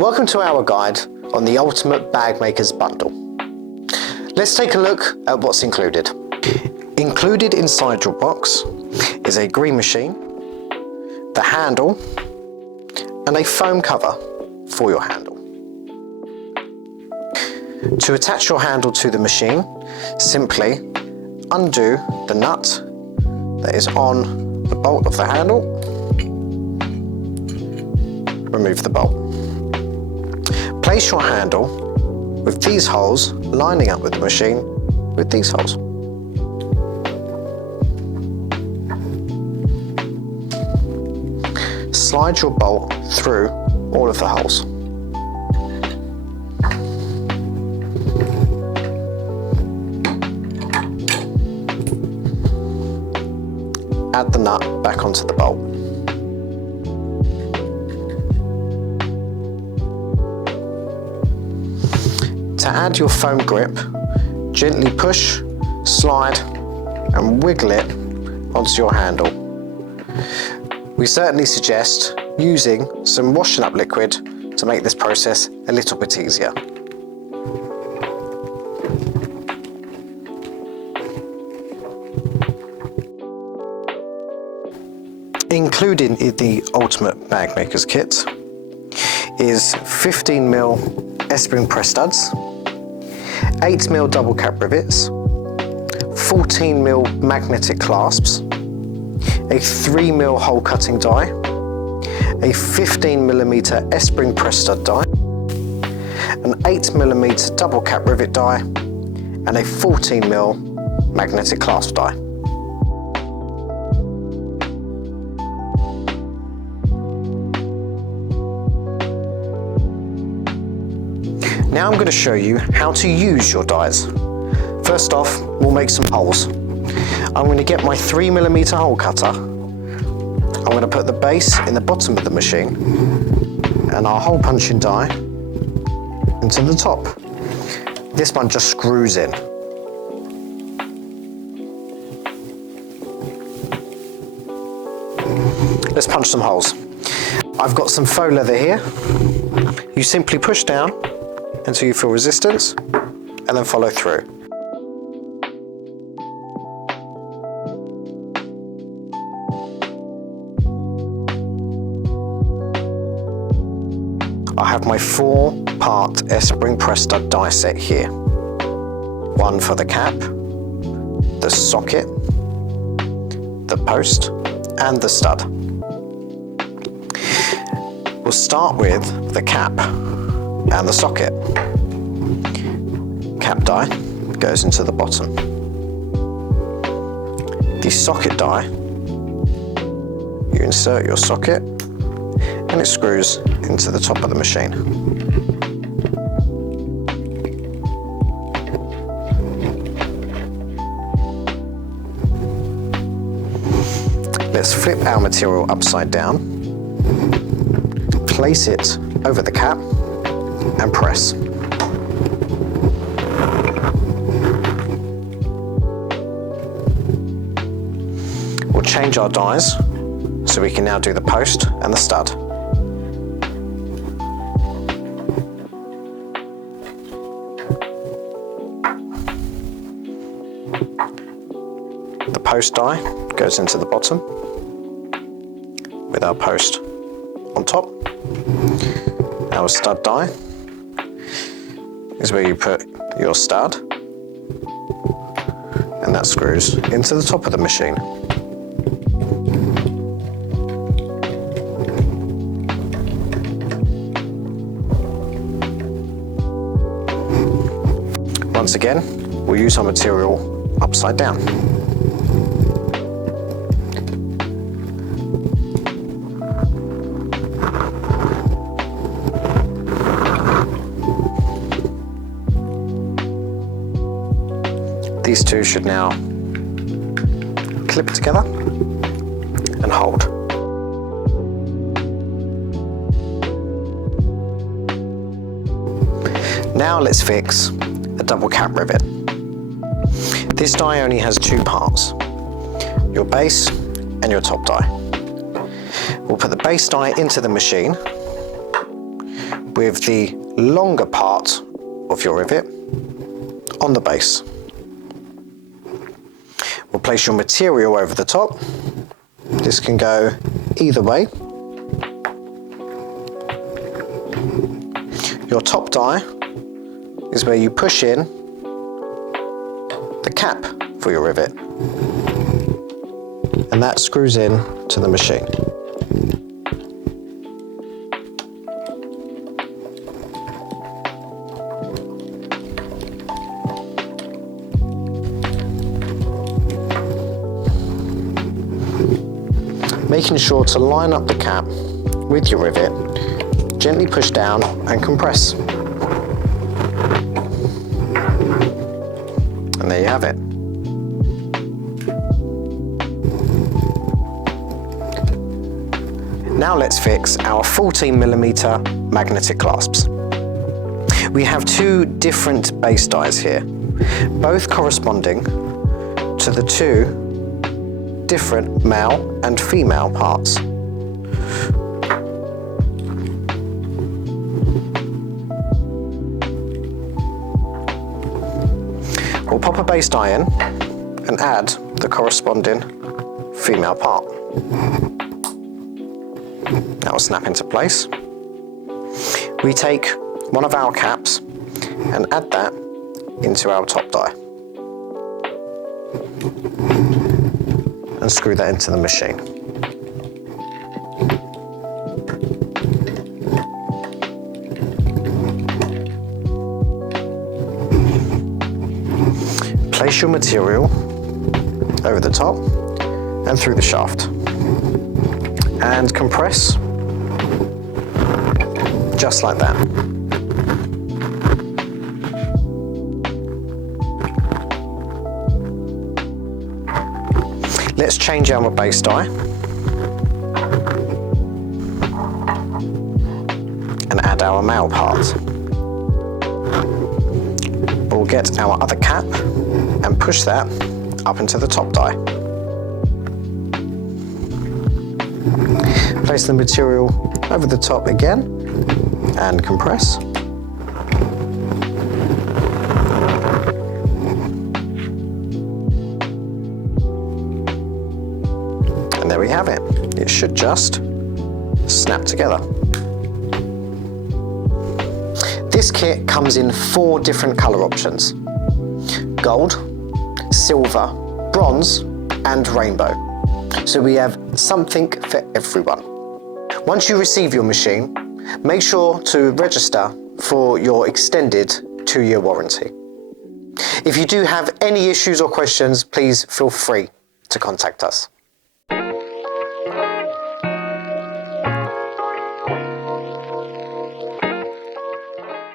Welcome to our guide on the Ultimate Bag Makers Bundle. Let's take a look at what's included. Included inside your box is a green machine, the handle, and a foam cover for your handle. To attach your handle to the machine, simply undo the nut that is on the bolt of the handle, remove the bolt. Place your handle with these holes lining up with the machine with these holes. Slide your bolt through all of the holes. Add the nut back onto the bolt. To add your foam grip, gently push, slide and wiggle it onto your handle. We certainly suggest using some washing up liquid to make this process a little bit easier. Included in the Ultimate Bag Makers Kit is 15mm S-spring press studs, 8mm double cap rivets, 14mm magnetic clasps, a 3mm hole cutting die, a 15mm S-spring press stud die, an 8mm double cap rivet die, and a 14mm magnetic clasp die. Now I'm going to show you how to use your dies. First off, we'll make some holes. I'm going to get my 3mm hole cutter. I'm going to put the base in the bottom of the machine and our hole punching die into the top. This one just screws in. Let's punch some holes. I've got some faux leather here. You simply push down until you feel resistance and then follow through. I have my 4-part S-spring press stud die set here. One for the cap, the socket, the post and the stud. We'll start with the cap and the socket. Cap die goes into the bottom. The socket die, you insert your socket and it screws into the top of the machine. Let's flip our material upside down, place it over the cap and press. We'll change our dies so we can now do the post and the stud. The post die goes into the bottom with our post on top. Our stud die is where you put your stud and that screws into the top of the machine. Once again, we'll use our material upside down. These two should now clip together and hold. Now let's fix a double cap rivet. This die only has 2 parts, your base and your top die. We'll put the base die into the machine. with the longer part of your rivet on the base. We'll place your material over the top. This can go either way. Your top die is where you push in the cap for your rivet, and that screws in to the machine. Making sure to line up the cap with your rivet, gently push down and compress. And there you have it. Now let's fix our 14mm magnetic clasps. We have two different base dies here, both corresponding to the two different male and female parts. We'll pop a base die in and add the corresponding female part. That will snap into place. We take one of our caps and add that into our top die and screw that into the machine. Place your material over the top and through the shaft and compress just like that. Let's change our base die and add our male part. We'll get our other cap and push that up into the top die. Place the material over the top again and compress. And there we have it. It should just snap together. This kit comes in 4 different colour options: gold, silver, bronze and rainbow. So we have something for everyone. Once you receive your machine, make sure to register for your extended 2-year warranty. If you do have any issues or questions, please feel free to contact us.